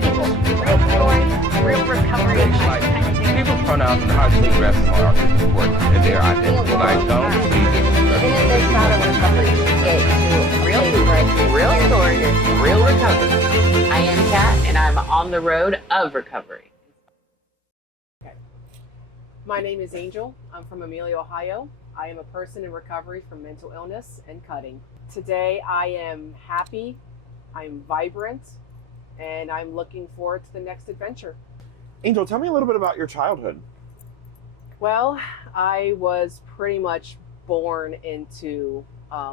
people, real stories, real recovery advice. People's pronouns and how to address them are important in their identity. Like, don't be Even if it's not a recovery, get to real stories, real recovery. I am Kat, and I'm on the road of recovery. Okay. My name is Angel. I'm from Amelia, Ohio. I am a person in recovery from mental illness and cutting. Today I am happy, I'm vibrant, and I'm looking forward to the next adventure. Angel, tell me a little bit about your childhood. Well, I was pretty much born into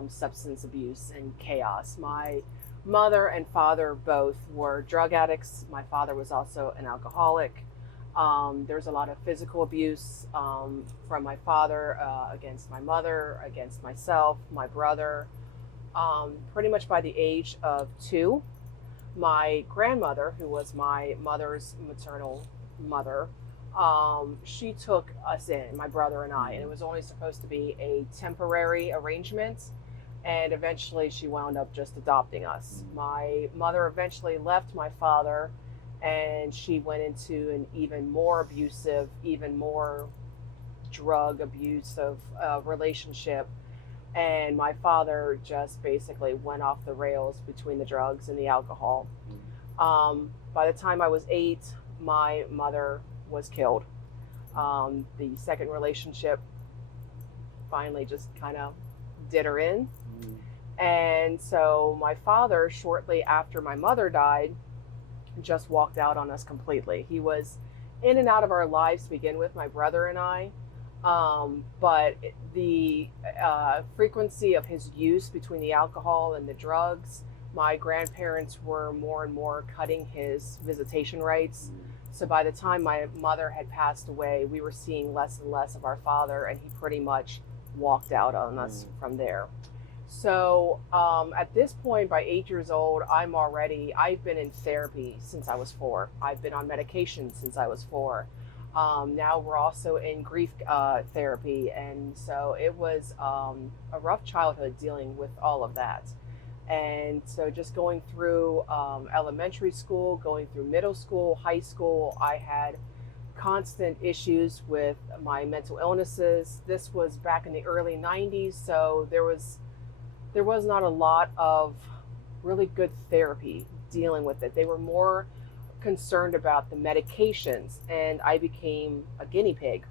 substance abuse and chaos. My mother and father both were drug addicts. My father was also an alcoholic. There's a lot of physical abuse from my father against my mother, against myself, my brother. Pretty much by the age of 2, my grandmother, who was my mother's maternal mother, she took us in, my brother and I, and it was only supposed to be a temporary arrangement, and eventually she wound up just adopting us. My mother eventually left my father, and she went into an even more abusive, even more drug abusive relationship. And my father just basically went off the rails between the drugs and the alcohol. By the time I was 8, my mother was killed. The second relationship finally just kind of did her in. And so my father, shortly after my mother died, just walked out on us completely. He was in and out of our lives to begin with, my brother and I. But the frequency of his use between the alcohol and the drugs, my grandparents were more and more cutting his visitation rights. So by the time my mother had passed away, we were seeing less and less of our father, and he pretty much walked out on us from there. So at this point, by 8 years old, I've been in therapy since I was 4. I've been on medication since I was 4. Now we're also in grief therapy, and so it was a rough childhood dealing with all of that. And so just going through elementary school, going through middle school, high school, I had constant issues with my mental illnesses. This was back in the early 90s, so there was not a lot of really good therapy dealing with it. They were more concerned about the medications, and I became a guinea pig.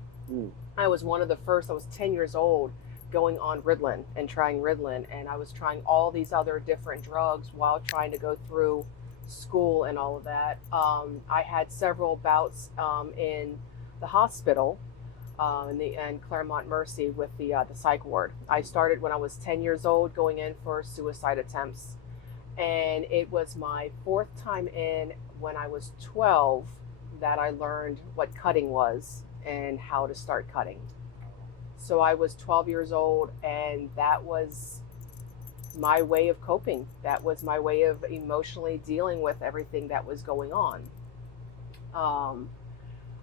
I was one of the first. I was 10 years old going on Ritalin and trying Ritalin, and I was trying all these other different drugs while trying to go through school and all of that. I had several bouts in the hospital in Claremont Mercy with the psych ward. I started when I was 10 years old going in for suicide attempts, and it was my 4th time in when I was 12 that I learned what cutting was and how to start cutting. So I was 12 years old, and that was my way of coping. That was my way of emotionally dealing with everything that was going on.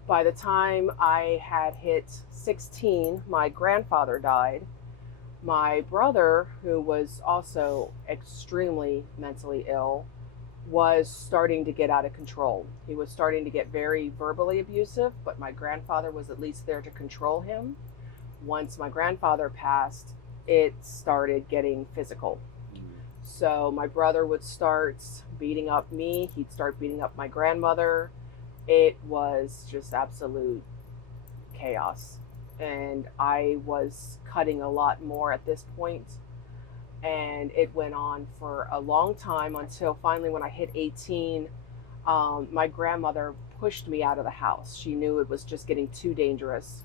By the time I had hit 16, my grandfather died. My brother, who was also extremely mentally ill, was starting to get out of control. He was starting to get very verbally abusive, but my grandfather was at least there to control him. Once my grandfather passed, it started getting physical. So my brother would start beating up me. He'd start beating up my grandmother. It was just absolute chaos. And I was cutting a lot more at this point. And it went on for a long time until finally when I hit 18, my grandmother pushed me out of the house. She knew it was just getting too dangerous.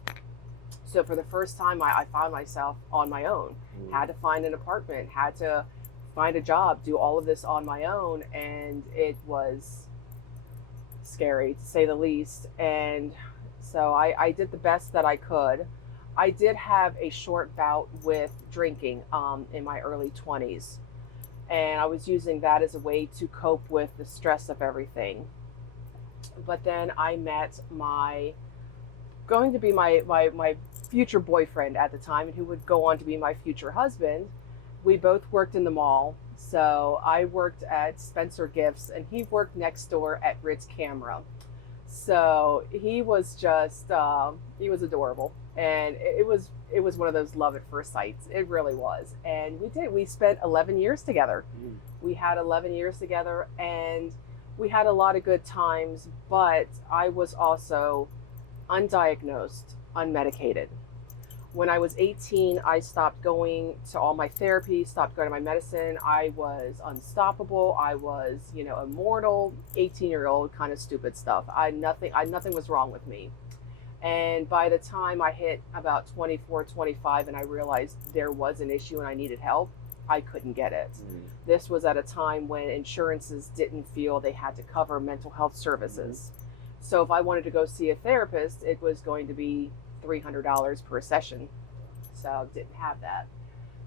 So for the first time, I found myself on my own. Had to find an apartment, had to find a job, do all of this on my own. And it was scary, to say the least. And so I did the best that I could. I did have a short bout with drinking in my early 20s. And I was using that as a way to cope with the stress of everything. But then I met my future boyfriend at the time, and who would go on to be my future husband. We both worked in the mall, So I worked at Spencer Gifts, and he worked next door at Ritz Camera. So he was just he was adorable, and it was one of those love at first sights. It really was, and we spent 11 years together. We had 11 years together, and we had a lot of good times. But I was also undiagnosed, unmedicated. When I was 18, I stopped going to all my therapy, stopped going to my medicine. I was unstoppable. I was, immortal, 18-year-old kind of stupid stuff. Nothing was wrong with me. And by the time I hit about 24, 25, and I realized there was an issue and I needed help, I couldn't get it. This was at a time when insurances didn't feel they had to cover mental health services. So if I wanted to go see a therapist, it was going to be $300 per session. So didn't have that.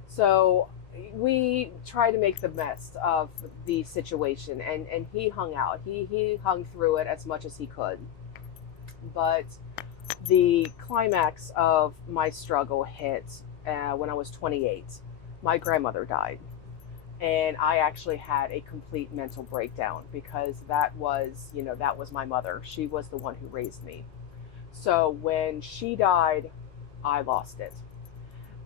So we tried to make the best of the situation, and he hung out. He hung through it as much as he could. But the climax of my struggle hit when I was 28. My grandmother died. And I actually had a complete mental breakdown, because that was my mother. She was the one who raised me. So when she died, I lost it.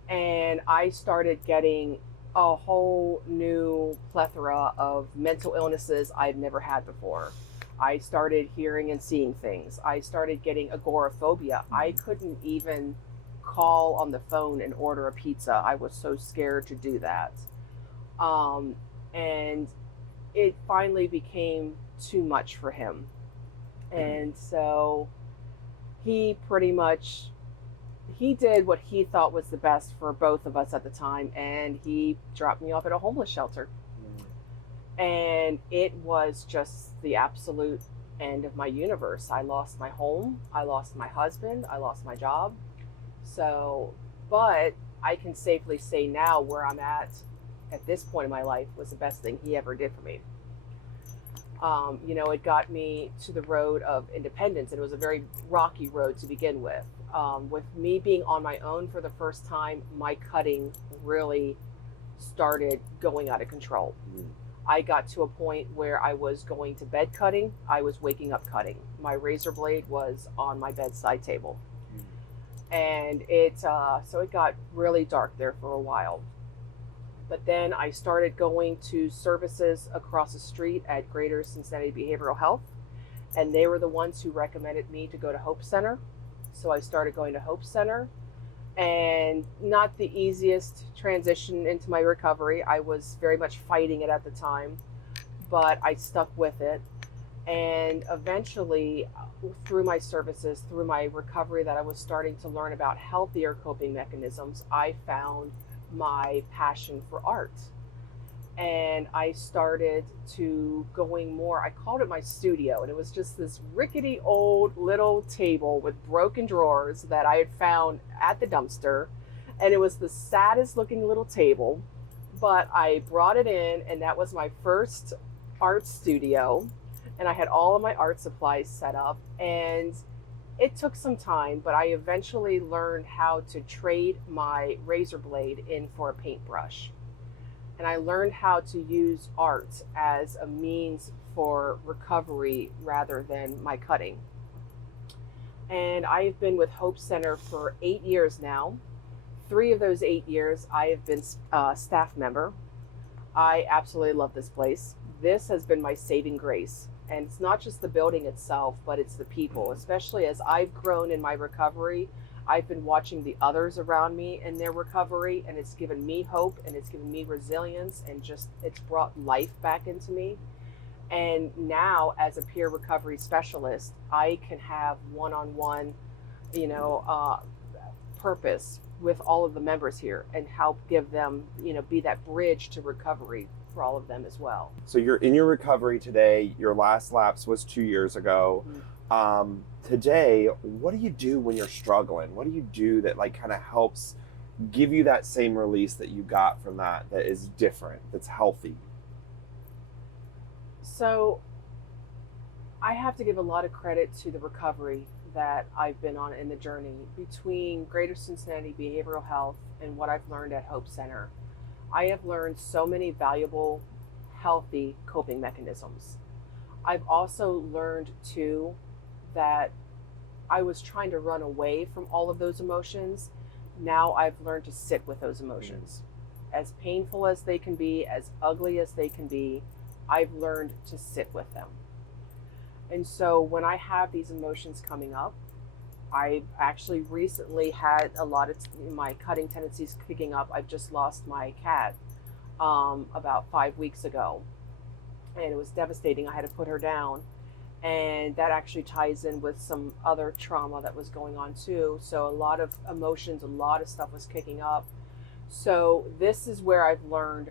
And I started getting a whole new plethora of mental illnesses I'd never had before. I started hearing and seeing things. I started getting agoraphobia. I couldn't even call on the phone and order a pizza. I was so scared to do that. And it finally became too much for him. And so he did what he thought was the best for both of us at the time, and he dropped me off at a homeless shelter. And it was just the absolute end of my universe. I lost my home, I lost my husband, I lost my job. So, but I can safely say now where I'm at this point in my life was the best thing he ever did for me. It got me to the road of independence, and it was a very rocky road to begin with. With me being on my own for the first time, my cutting really started going out of control. I got to a point where I was going to bed cutting. I was waking up cutting. My razor blade was on my bedside table. And it got really dark there for a while. But then I started going to services across the street at Greater Cincinnati Behavioral Health, and they were the ones who recommended me to go to Hope Center. So I started going to Hope Center, and not the easiest transition into my recovery. I was very much fighting it at the time, but I stuck with it. And eventually, through my services, through my recovery, that I was starting to learn about healthier coping mechanisms, I found my passion for art. And I started to going more, I called it my studio, and it was just this rickety old little table with broken drawers that I had found at the dumpster. And it was the saddest looking little table, but I brought it in, and that was my first art studio. And I had all of my art supplies set up, and it took some time, but I eventually learned how to trade my razor blade in for a paintbrush. And I learned how to use art as a means for recovery rather than my cutting. And I've been with Hope Center for 8 years now. 3 of those 8 years, I have been a staff member. I absolutely love this place. This has been my saving grace. And it's not just the building itself, but it's the people. Especially as I've grown in my recovery, I've been watching the others around me in their recovery, and it's given me hope, and it's given me resilience, and just it's brought life back into me. And now, as a peer recovery specialist, I can have one-on-one, purpose with all of the members here, and help give them, be that bridge to recovery for all of them as well. So you're in your recovery today. Your last lapse was 2 years ago. Today, what do you do when you're struggling? What do you do that kind of helps give you that same release that you got from that is different, that's healthy? So I have to give a lot of credit to the recovery that I've been on in the journey between Greater Cincinnati Behavioral Health and what I've learned at Hope Center. I have learned so many valuable, healthy coping mechanisms. I've also learned too that I was trying to run away from all of those emotions. Now I've learned to sit with those emotions. As painful as they can be, as ugly as they can be, I've learned to sit with them. And so when I have these emotions coming up, I've actually recently had a lot of my cutting tendencies kicking up. I've just lost my cat about 5 weeks ago, and it was devastating. I had to put her down, and that actually ties in with some other trauma that was going on too. So a lot of emotions, a lot of stuff was kicking up. So this is where I've learned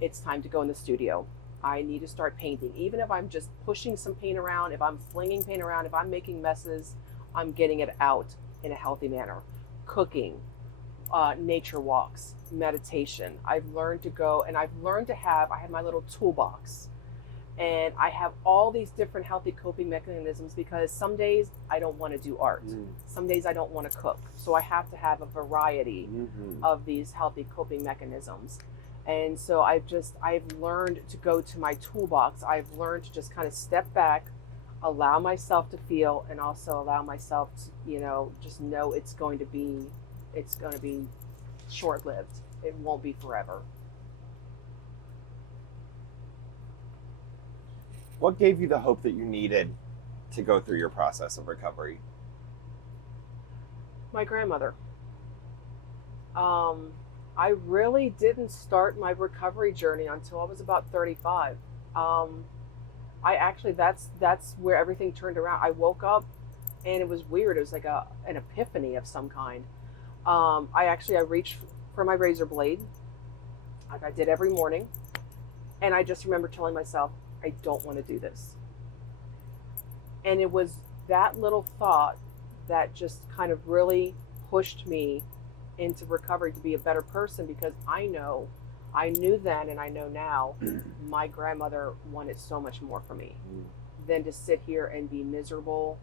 it's time to go in the studio. I need to start painting. Even if I'm just pushing some paint around, if I'm flinging paint around, if I'm making messes, I'm getting it out in a healthy manner. Cooking, nature walks, meditation. I've learned to go, and I've learned to have, I have my little toolbox, and I have all these different healthy coping mechanisms, because some days I don't want to do art. Some days I don't want to cook. So I have to have a variety of these healthy coping mechanisms. And so I've learned to go to my toolbox. I've learned to just kind of step back, allow myself to feel, and also allow myself to, just know it's going to be short-lived. It won't be forever. What gave you the hope that you needed to go through your process of recovery? My grandmother. I really didn't start my recovery journey until I was about 35. That's where everything turned around. I woke up and it was weird. It was like an epiphany of some kind. I reached for my razor blade, like I did every morning, and I just remember telling myself, I don't want to do this. And it was that little thought that just kind of really pushed me into recovery to be a better person, because I knew then and I know now, my grandmother wanted so much more for me than to sit here and be miserable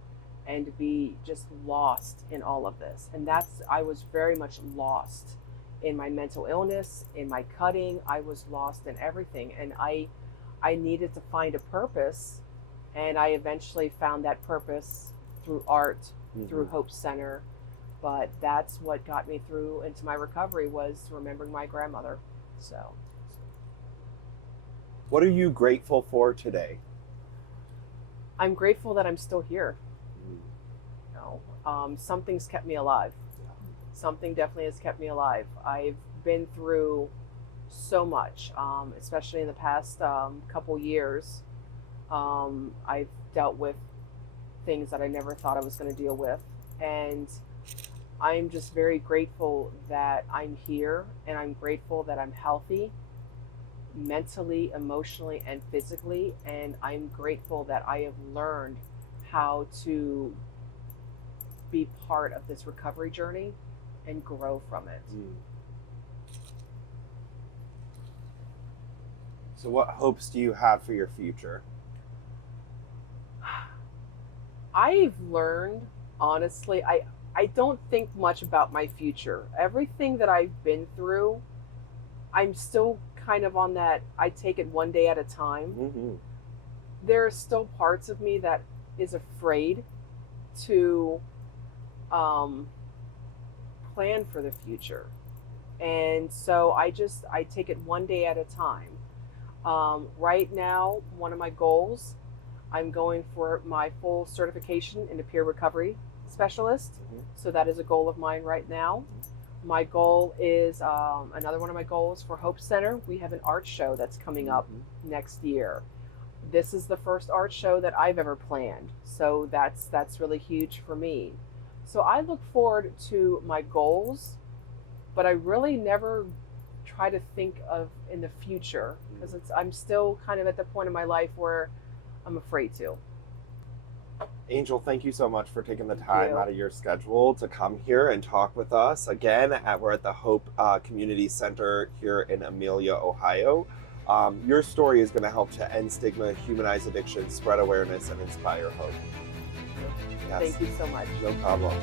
and to be just lost in all of this. And I was very much lost in my mental illness, in my cutting. I was lost in everything, and I needed to find a purpose, and I eventually found that purpose through art, through Hope Center. But that's what got me through into my recovery, was remembering my grandmother. So, what are you grateful for today? I'm grateful that I'm still here. Something's kept me alive. Something definitely has kept me alive. I've been through so much, especially in the past couple years. I've dealt with things that I never thought I was going to deal with, and I'm just very grateful that I'm here, and I'm grateful that I'm healthy mentally, emotionally, and physically, and I'm grateful that I have learned how to be part of this recovery journey and grow from it. So what hopes do you have for your future? I've learned, honestly, I don't think much about my future. Everything that I've been through, I'm still kind of on that, I take it one day at a time. There are still parts of me that is afraid to plan for the future. And so I take it one day at a time. Right now, one of my goals, I'm going for my full certification in a peer recovery specialist. So that is a goal of mine right now. My goal is, another one of my goals for Hope Center, we have an art show that's coming up next year. This is the first art show that I've ever planned. So that's really huge for me. So I look forward to my goals, but I really never try to think of in the future, because I'm still kind of at the point in my life where I'm afraid to. Angel, thank you so much for taking the time out of your schedule to come here and talk with us. Again, we're at the Hope Community Center here in Amelia, Ohio. Your story is going to help to end stigma, humanize addiction, spread awareness, and inspire hope. Yes. Thank you so much. No problem.